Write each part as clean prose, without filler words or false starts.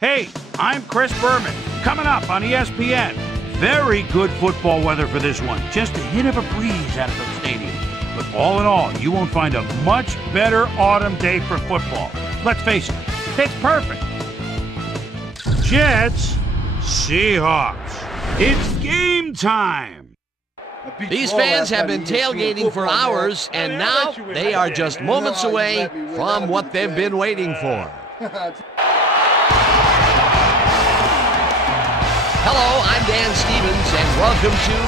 Hey, I'm Chris Berman. Coming up on ESPN. Very good football weather for this one. Just a hint of a breeze out of the stadium. But all in all, you won't find a much better autumn day for football. Let's face it, it's perfect. Jets, Seahawks. It's game time. These fans have been tailgating for hours, and now they are just moments away from what they've been waiting for. Hello, I'm Dan Stevens, and welcome to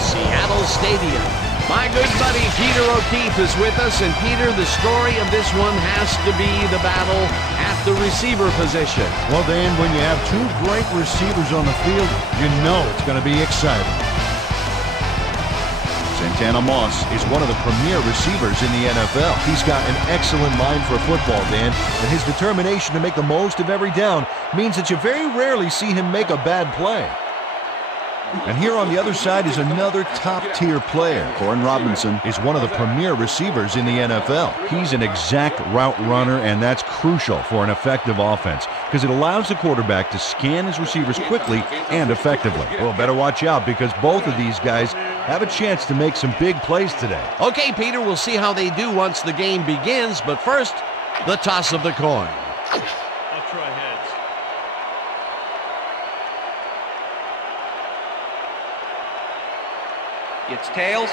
Seattle Stadium. My good buddy Peter O'Keefe is with us, and Peter, the story of this one has to be the battle at the receiver position. Well, Dan, when you have two great receivers on the field, you know it's going to be exciting. Santana Moss is one of the premier receivers in the NFL. He's got an excellent mind for football, Dan, and his determination to make the most of every down means that you very rarely see him make a bad play. And here on the other side is another top-tier player. Corin Robinson is one of the premier receivers in the NFL. He's an exact route runner, and that's crucial for an effective offense because it allows the quarterback to scan his receivers quickly and effectively. Well, better watch out because both of these guys have a chance to make some big plays today. Okay, Peter, we'll see how they do once the game begins, but first, the toss of the coin. I'll try heads. It's tails.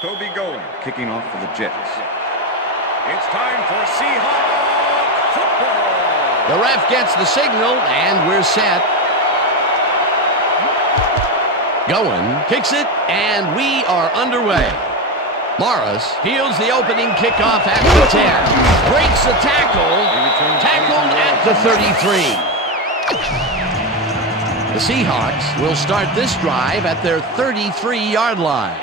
Toby Gold kicking off for the Jets. It's time for Seahawks football. The ref gets the signal, and we're set. Going, kicks it, and we are underway. Morris fields the opening kickoff at the 10. Breaks the tackle. Tackled at the 33. The Seahawks will start this drive at their 33-yard line.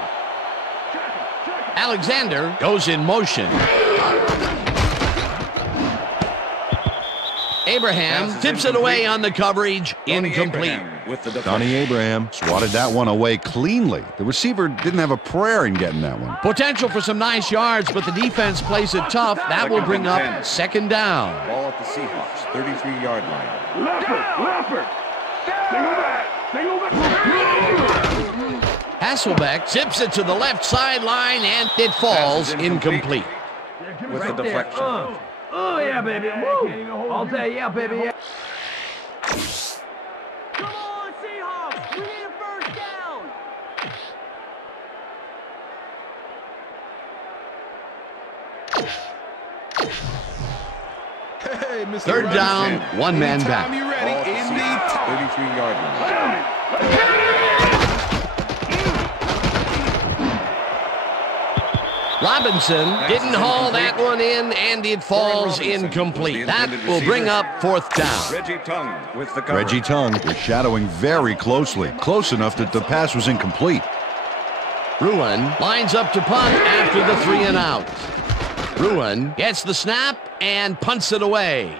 Alexander goes in motion. Abraham tips it away on the coverage, incomplete. Donnie Abraham swatted that one away cleanly. The receiver didn't have a prayer in getting that one. Potential for some nice yards, but the defense plays it tough. That will bring up second down. Ball at the Seahawks, 33-yard line. Leopard! Single back! Hasselbeck tips it to the left sideline, and it falls incomplete. With the deflection. Oh, yeah, baby. Woo. I'll say, yeah, baby. Yeah. Come on, Seahawks. We need a first down. Hey, Mr. Third down, one man back. You ready? 33-yard line. Robinson didn't haul that one in, and it falls incomplete. That will bring up fourth down. Reggie Tongue with the cover. Reggie Tongue is shadowing very closely, close enough that the pass was incomplete. Ruin lines up to punt after the 3-and-out. Ruin gets the snap and punts it away.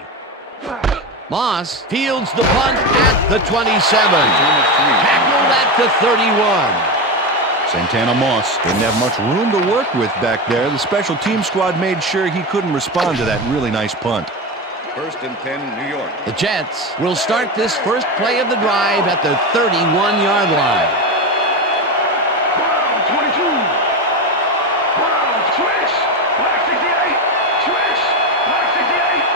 Moss fields the punt at the 27. Tackled at the 31. Santana Moss didn't have much room to work with back there. The special team squad made sure he couldn't respond to that really nice punt. First and 10, New York. The Jets will start this first play of the drive at the 31-yard line. Brown, 22. Brown, switch. Black 68. Switch. Black 68.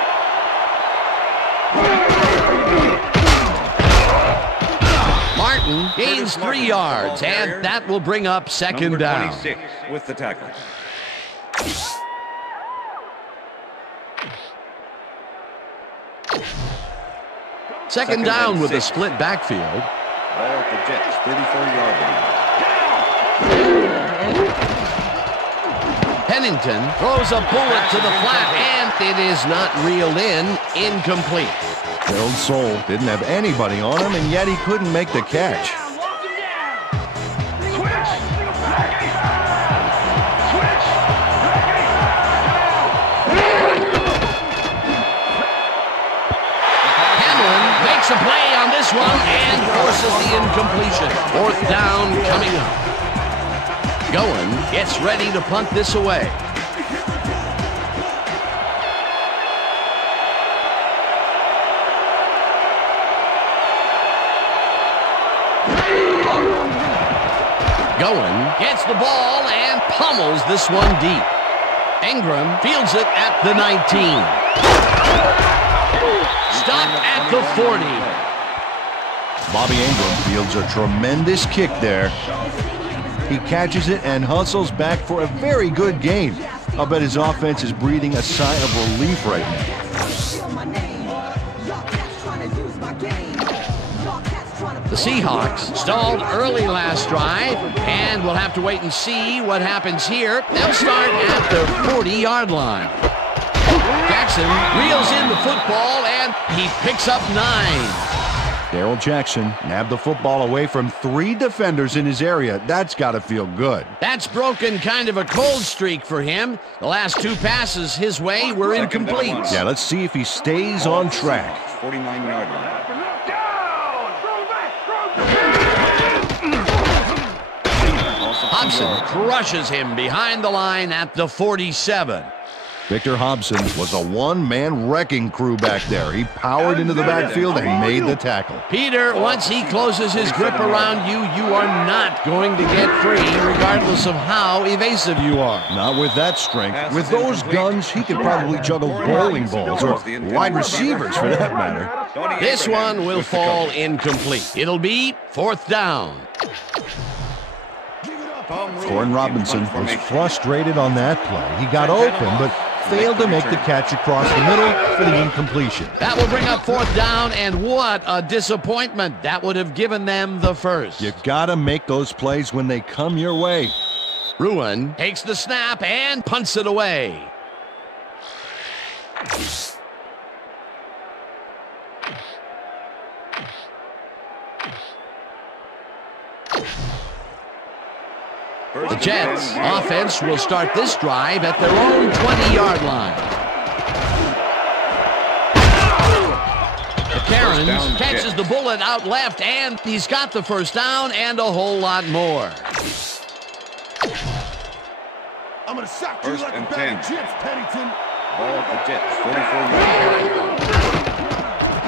Martin gains 3 yards, and that will bring up second down. 26 with the tackle. Second down with a split backfield. Ball at the Jets, 34-yard line. Pennington throws a bullet to the flat, and it is not reeled in. Incomplete. Gerald Soule didn't have anybody on him, and yet he couldn't make the catch. makes a play on this one and forces the incompletion. Fourth down coming up. Going gets ready to punt this away. Going gets the ball and pummels this one deep. Ingram fields it at the 19. Stop at the 40. Bobby Ingram fields a tremendous kick there. He catches it and hustles back for a very good gain. I'll bet his offense is breathing a sigh of relief right now. The Seahawks stalled early last drive, and we'll have to wait and see what happens here. They'll start at the 40-yard line. Jackson reels in the football, and he picks up 9. Darrell Jackson nabbed the football away from 3 defenders in his area. That's got to feel good. That's broken kind of a cold streak for him. The last 2 passes his way were incomplete. Yeah, let's see if he stays on track. 49-yard line. Hobson crushes him behind the line at the 47. Victor Hobson was a one-man wrecking crew back there. He powered into the backfield and made the tackle. Peter, once he closes his grip around you, you are not going to get free, regardless of how evasive you are. Not with that strength. With those guns, he could probably juggle bowling balls or wide receivers for that matter. This one will fall incomplete. It'll be 4th down. Corin Robinson was frustrated on that play. He got open, but failed to make the catch across the middle for the incompletion. That will bring up 4th down, and what a disappointment. That would have given them the first. You gotta make those plays when they come your way. Ruin takes the snap and punts it away. The Jets offense will start this drive at their own 20-yard line. The Cairns catches the bullet out left, and he's got the first down and a whole lot more. I'm going to sack you 1st like and a bag 10. of chips, Pennington. Ball at the Jets, 44-yard line.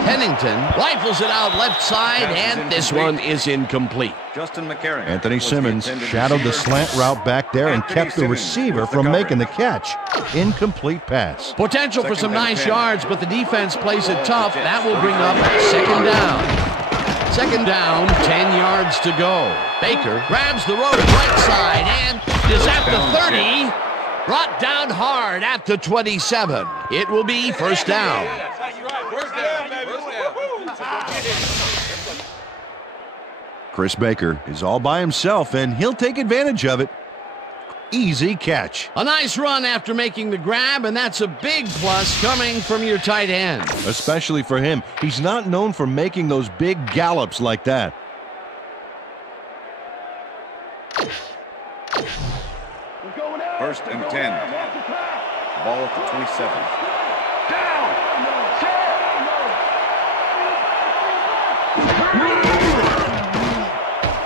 Pennington rifles it out left side, and this one is incomplete. Justin McCarron. Anthony Simmons shadowed the slant route back there and kept the receiver from making the catch. Incomplete pass. Potential for some nice yards, but the defense plays it tough. That will bring up 2nd down. 2nd down, 10 yards to go. Baker grabs the road right side and is at the 30. Brought down hard at the 27. It will be 1st down. Chris Baker is all by himself, and he'll take advantage of it. Easy catch. A nice run after making the grab, and that's a big plus coming from your tight end. Especially for him. He's not known for making those big gallops like that. First and 10. Ball at the 27.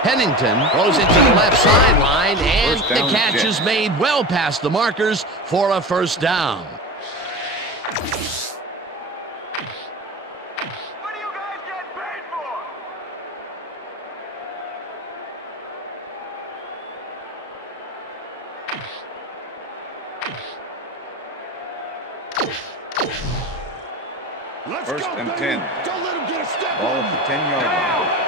Pennington throws it to the left sideline, and the catch is made well past the markers for a 1st down. What do you guys get paid for? First and 10. Don't let him get a step. Ball at the 10-yard line.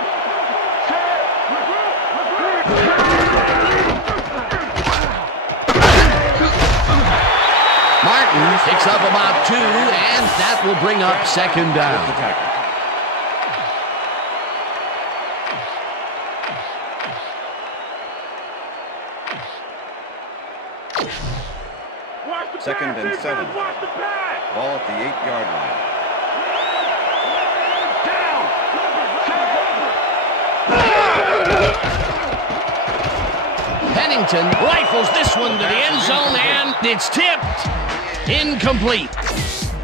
Martin picks up about 2, and that will bring up 2nd down. Second and 7. Ball at the 8-yard line. Pennington rifles this one to the end zone, and it's tipped. Incomplete.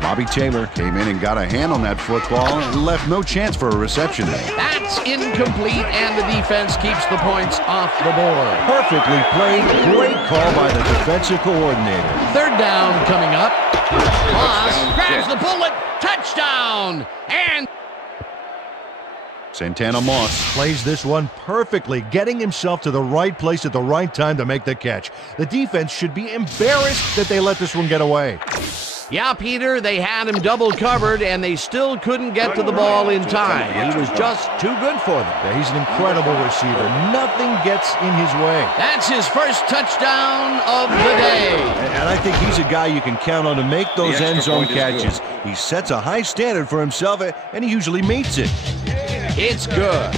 Bobby Taylor came in and got a hand on that football and left no chance for a reception there. That's incomplete, and the defense keeps the points off the board. Perfectly played. Great call by the defensive coordinator. Third down coming up. Moss grabs the bullet. Touchdown! And Santana Moss plays this one perfectly, getting himself to the right place at the right time to make the catch. The defense should be embarrassed that they let this one get away. yeah, Peter, they had him double covered, and they still couldn't get to the ball in time. He was just too good for them. Yeah, he's an incredible receiver. Nothing gets in his way. That's his first touchdown of the day. And I think he's a guy you can count on to make those end zone catches. He sets a high standard for himself, and he usually meets it. It's good.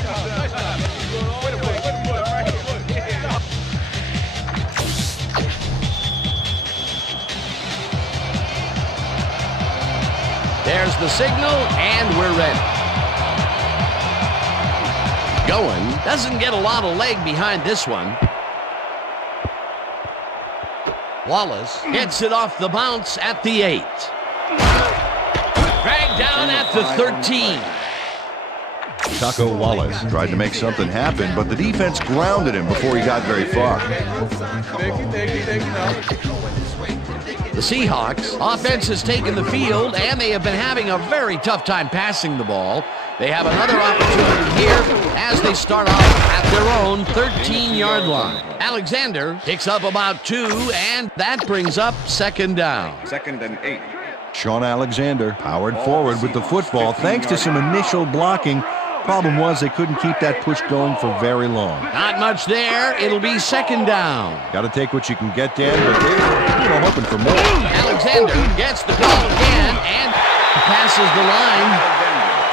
There's the signal, and we're ready. Going. Doesn't get a lot of leg behind this one. Wallace gets it off the bounce at the 8. Dragged down at the 13. Taco Wallace tried to make something happen, but the defense grounded him before he got very far. The Seahawks offense has taken the field, and they have been having a very tough time passing the ball. They have another opportunity here as they start off at their own 13-yard line. Alexander picks up about 2, and that brings up second down. 2nd and 8. Sean Alexander powered forward with the football thanks to some initial blocking. Problem was they couldn't keep that push going for very long. Not much there. It'll be second down. Got to take what you can get, Dan, but they're hoping for more. Alexander gets the call again and passes the line.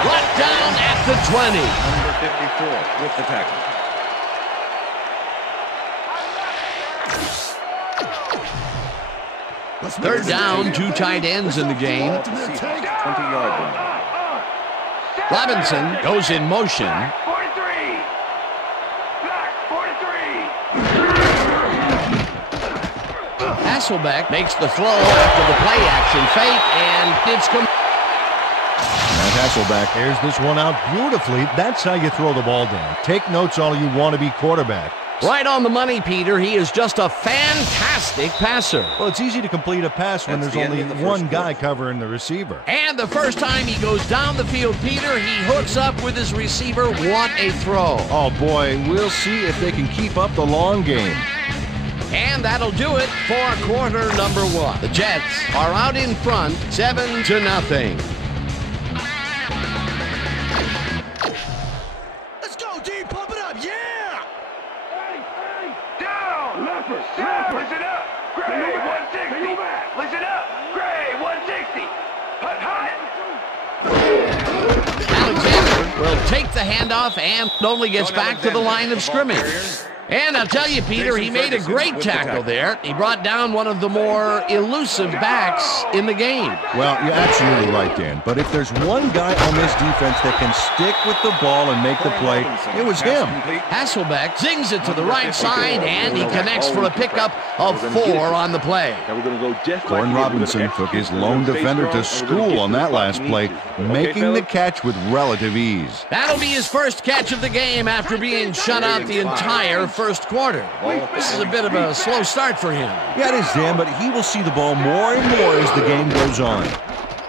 Brought down at the 20. Number 54 with the tackle. Third down, 2 tight ends in the game. 20-yard line. Robinson goes in motion. 43. Black 43. Hasselbeck makes the throw after the play action fake, and it's Matt Hasselbeck airs this one out beautifully. That's how you throw the ball down. Take notes all you want to be quarterback. right on the money, Peter. He is just a fantastic passer. Well, it's easy to complete a pass when there's only one guy covering the receiver. And the first time he goes down the field, Peter, he hooks up with his receiver. What a throw. Oh, boy, we'll see if they can keep up the long game. And that'll do it for quarter number one. The Jets are out in front, 7-0. Let's go, D. Pump it up. Yeah! Down! Listen up! Gray, 160! Listen up! Gray, 160! Hut, hut! Alexander will take the handoff and only gets back to the line of scrimmage. And I'll tell you, Peter, he made a great tackle there. He brought down one of the more elusive backs in the game. Well, you're absolutely right, Dan. But if there's one guy on this defense that can stick with the ball and make the play, it was him. Hasselbeck zings it to the right side, and he connects for a pickup of 4 on the play. Gordon Robinson took his lone defender to school on that last play, making the catch with relative ease. That'll be his first catch of the game after being shut out the entire first quarter. This is a bit of a slow start for him. Yeah, it is, Dan, but he will see the ball more and more as the game goes on.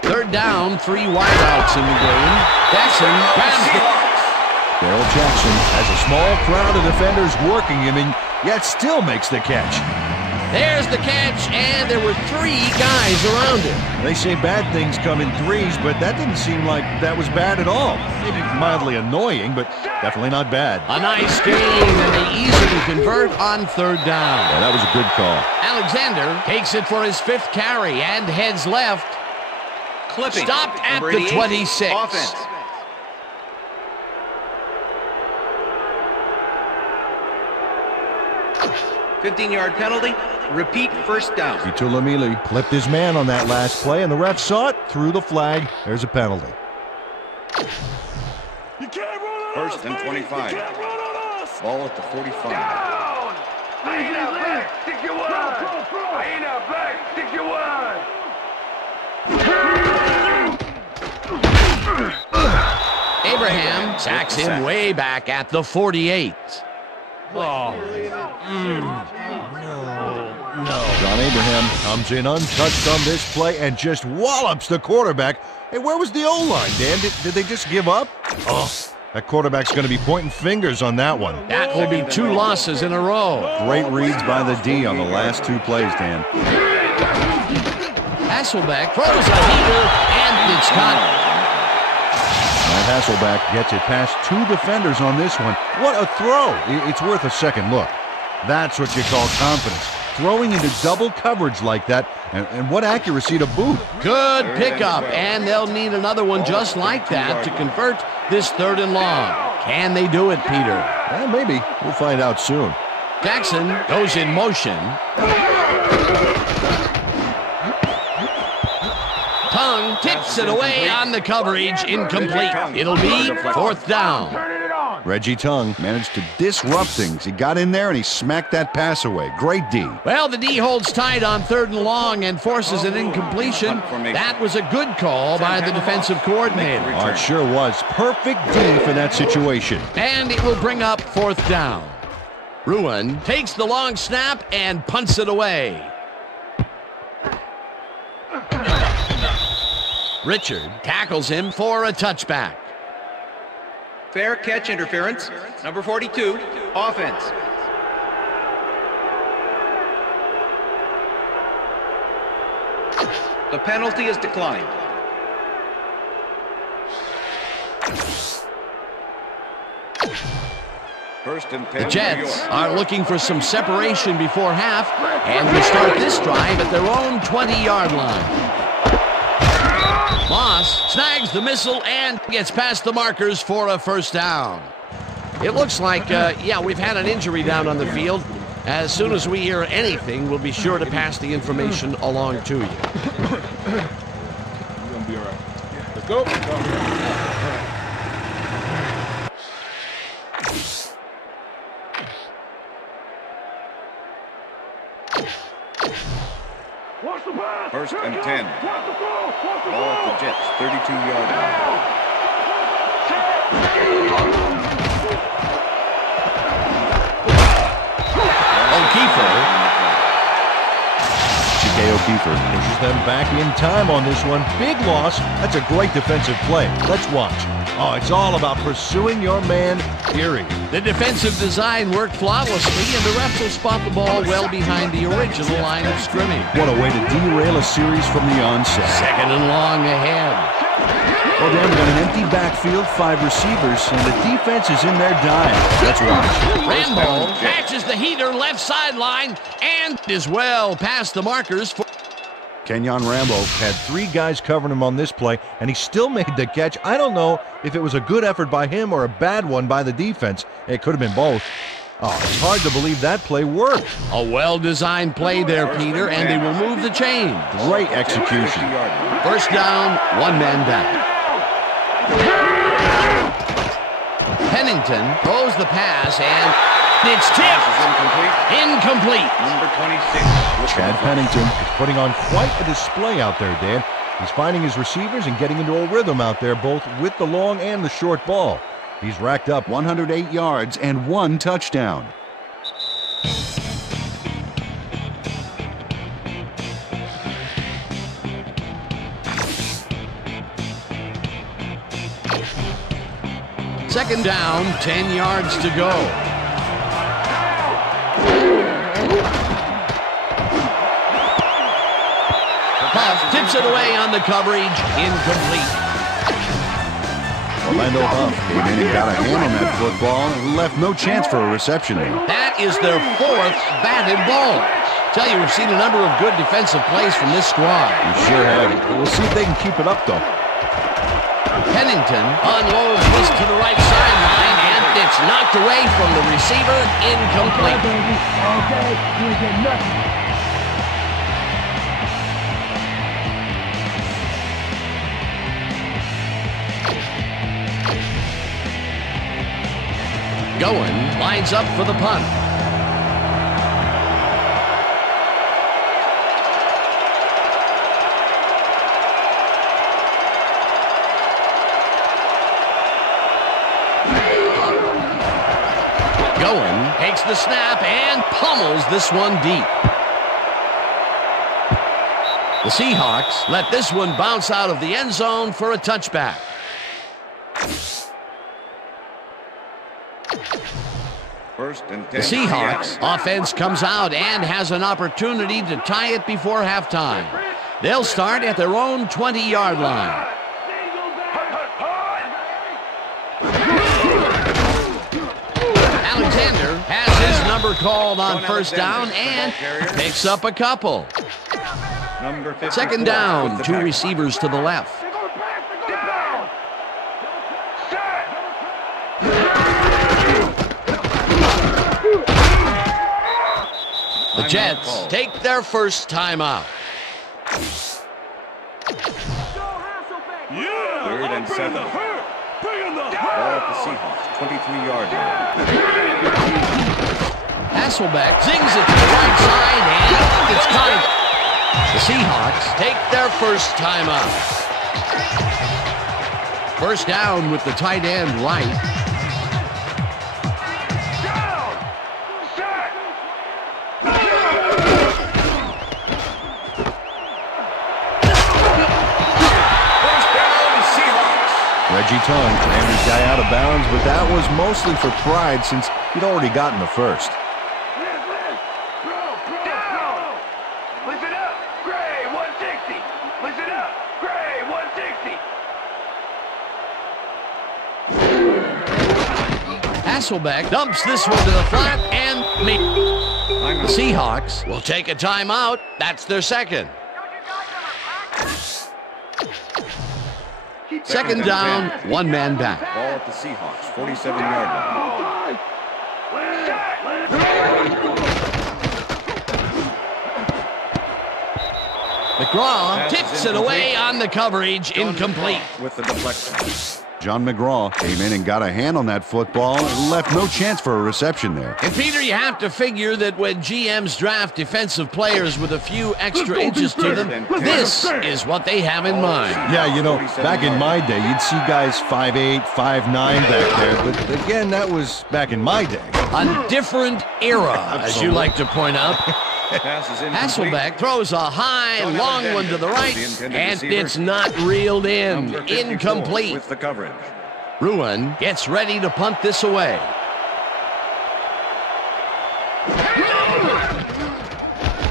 Third down, 3 wideouts in the game. Jackson grabs the... Darrell Jackson has a small crowd of defenders working him, and yet still makes the catch. There's the catch, and there were 3 guys around him. They say bad things come in threes, but that didn't seem like that was bad at all. Maybe mildly annoying, but definitely not bad. A nice game, and they easily convert on third down. Yeah, that was a good call. Alexander takes it for his 5th carry and heads left. Clipping. Stopped at the 26. Offense. $15-yard penalty. Repeat first down. Itulamili clipped his man on that last play, and the ref saw it, threw the flag. There's a penalty. You can't run on us, 1st and 25. You can't run on us. Ball at the 45. Down! Hyena black, 61. Hyena black, 61. Abraham sacks him way back at the 48. John Abraham comes in untouched on this play and just wallops the quarterback. Hey, where was the O-line, Dan? Did they just give up? Oh, that quarterback's going to be pointing fingers on that one. That will be 2 losses in a row. Great reads by the D on the last 2 plays, Dan. Hasselbeck throws a heater, and it's caught. And Hasselbeck gets it past 2 defenders on this one. What a throw. It's worth a second look. That's what you call confidence. Throwing into double coverage like that, and what accuracy to boot. Good pickup, and they'll need another one just like that to convert this 3rd and long. Can they do it, Peter? Well, maybe. We'll find out soon. Jackson goes in motion. Tongue tips it away on the coverage, incomplete. It'll be 4th down. Reggie Tongue managed to disrupt things. He got in there and he smacked that pass away. Great D. Well, the D holds tight on 3rd and long and forces an incompletion. That was a good call by the defensive coordinator. Oh, it sure was. Perfect D for that situation. And it will bring up 4th down. Ruin takes the long snap and punts it away. Richard tackles him for a touchback. Fair catch interference. Number 42, offense. The penalty is declined. The Jets are looking for some separation before half and will start this drive at their own 20-yard line. Moss snags the missile and gets past the markers for a 1st down. It looks like, we've had an injury down on the field. As soon as we hear anything, we'll be sure to pass the information along to you. You're gonna be all right. Let's go. First and 10. Ball at the Jets, 32-yard line. O'Keefer pushes them back in time on this one. Big loss. That's a great defensive play. Let's watch. Oh, it's all about pursuing your man, period. The defensive design worked flawlessly, and the refs will spot the ball well behind the original line of scrimmage. What a way to derail a series from the onset. 2nd and long ahead. Well, Dan, we've got an empty backfield, 5 receivers, and the defense is in their dime. Let's watch. Rambo catches the heater left sideline and is well past the markers for Kenyon Rambo had 3 guys covering him on this play, and he still made the catch. I don't know if it was a good effort by him or a bad one by the defense. It could have been both. Oh, it's hard to believe that play worked. A well-designed play there, Peter, and they will move the chains. Great execution. 1st down, 1 man down. Pennington throws the pass, and it's tipped. Incomplete. Number 26. Chad Pennington is putting on quite a display out there, Dan. He's finding his receivers and getting into a rhythm out there, both with the long and the short ball. He's racked up 108 yards and 1 touchdown. Second down, 10 yards to go. Huff tips it away on the coverage, incomplete. Orlando Huff came in and got a hand on that football and left no chance for a reception there. That is their 4th batted ball. Tell you, we've seen a number of good defensive plays from this squad. We sure have. We'll see if they can keep it up, though. Pennington unloads this to the right sideline, and it's knocked away from the receiver, incomplete. Goin lines up for the punt. Rowan takes the snap and pummels this one deep. The Seahawks let this one bounce out of the end zone for a touchback. The Seahawks offense comes out and has an opportunity to tie it before halftime. They'll start at their own 20-yard line. Alexander has his number called on first down and picks up a couple. Second down, two receivers to the left. The Jets take their first timeout. Third and 7. Ball at the Seahawks, 23-yard line. Hasselbeck zings it to the right side and it's caught. The Seahawks take their first timeout. First down with the tight end right. Reggie Tongue ran his guy out of bounds, but that was mostly for pride since he'd already gotten the first. Listen up, Gray, 160. Listen up, Gray, 160. Hasselbeck dumps this one to the flat and the Seahawks will take a timeout. That's their second. Second down, one man back. Ball at the Seahawks, 47-yard line. McGraw tips it away on the coverage, incomplete. With the deflection. John McGraw came in and got a hand on that football and left no chance for a reception there. And Peter, you have to figure that when GMs draft defensive players with a few extra inches to them, this is what they have in mind. Yeah, you know, back in my day, you'd see guys 5'8", 5'9" back there. But again, that was back in my day. A different era, as you like to point out. Hasselbeck throws a high, long one to the right, and it's not reeled in. Incomplete. With the coverage. Rowan gets ready to punt this away.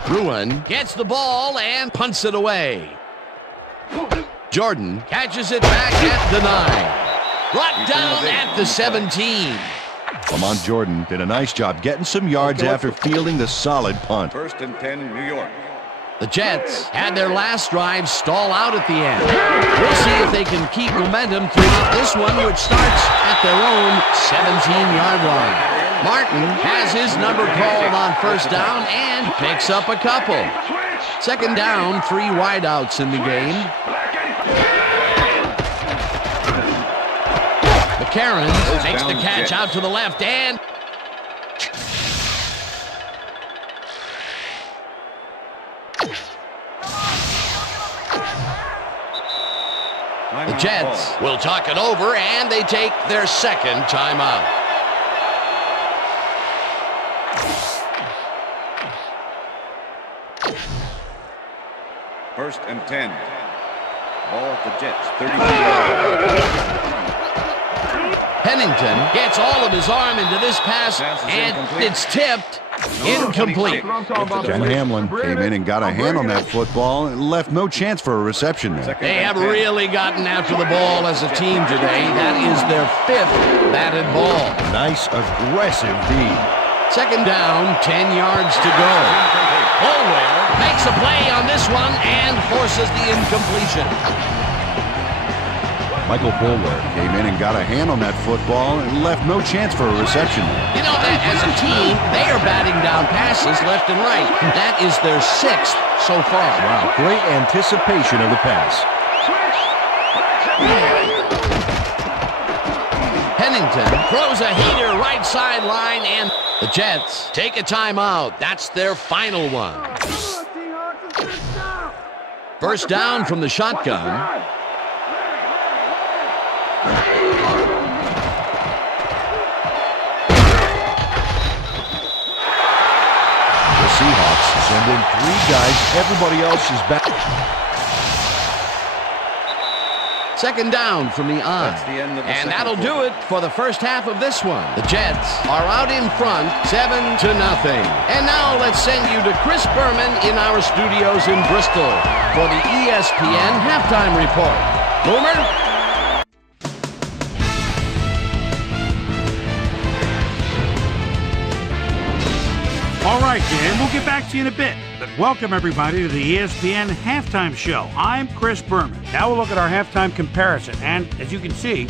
Rowan gets the ball and punts it away. Jordan catches it back at the 9. Brought down at the 17. Lamont Jordan did a nice job getting some yards after fielding the solid punt. First and 10, New York. The Jets had their last drive stall out at the end. We'll see if they can keep momentum throughout this one, which starts at their own 17-yard line. Martin has his number called on first down and picks up a couple. Second down, 3 wideouts in the game. McCarron makes the catch out to the left and the Jets will talk it over and they take their second timeout. First and 10. Ball at the Jets, 33-yard. Pennington gets all of his arm into this pass, and it's tipped. Incomplete. Ken Hamlin came in and got a hand on that football and left no chance for a reception there. They have really gotten after the ball as a team today. That is their 5th batted ball. Nice, aggressive D. Second down, 10 yards to go. Bulwer makes a play on this one and forces the incompletion. Michael Bulwer came in and got a hand on that football and left no chance for a reception. You know, as a team, they are batting down passes left and right. That is their 6th so far. Wow, great anticipation of the pass. Pennington throws a heater right sideline, and the Jets take a timeout. That's their final one. First down from the shotgun. Send in 3 guys. Everybody else is back. Second down from the I. That's the end of the and second that'll quarter. do it for the first half of this one. The Jets are out in front, 7-0. And now let's send you to Chris Berman in our studios in Bristol for the ESPN halftime report. Boomer? All right, Dan, we'll get back to you in a bit. But welcome, everybody, to the ESPN Halftime Show. I'm Chris Berman. Now we'll look at our halftime comparison. And as you can see,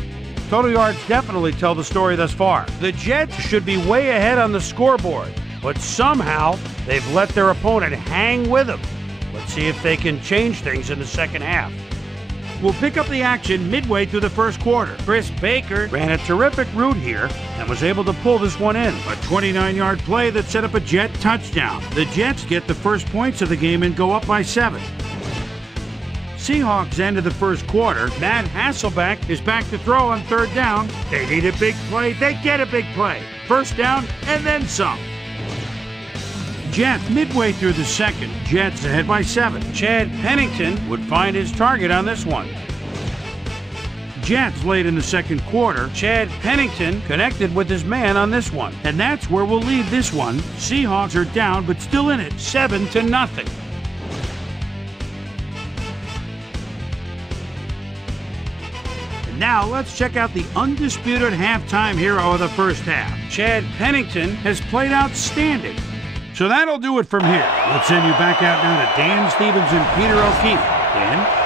total yards definitely tell the story thus far. The Jets should be way ahead on the scoreboard, but somehow they've let their opponent hang with them. Let's see if they can change things in the second half. We'll pick up the action midway through the first quarter. Chris Baker ran a terrific route here and was able to pull this one in. A 29-yard play that set up a Jet touchdown. The Jets get the first points of the game and go up by 7. Seahawks ended the first quarter. Matt Hasselbeck is back to throw on third down. They need a big play. They get a big play. First down and then some. Jets midway through the second. Jets ahead by 7. Chad Pennington would find his target on this one. Jets late in the second quarter. Chad Pennington connected with his man on this one. And that's where we'll leave this one. Seahawks are down but still in it, 7-0. And now let's check out the undisputed halftime hero of the first half. Chad Pennington has played outstanding. So that'll do it from here. Let's send you back out now to Dan Stevens and Peter O'Keefe. Dan?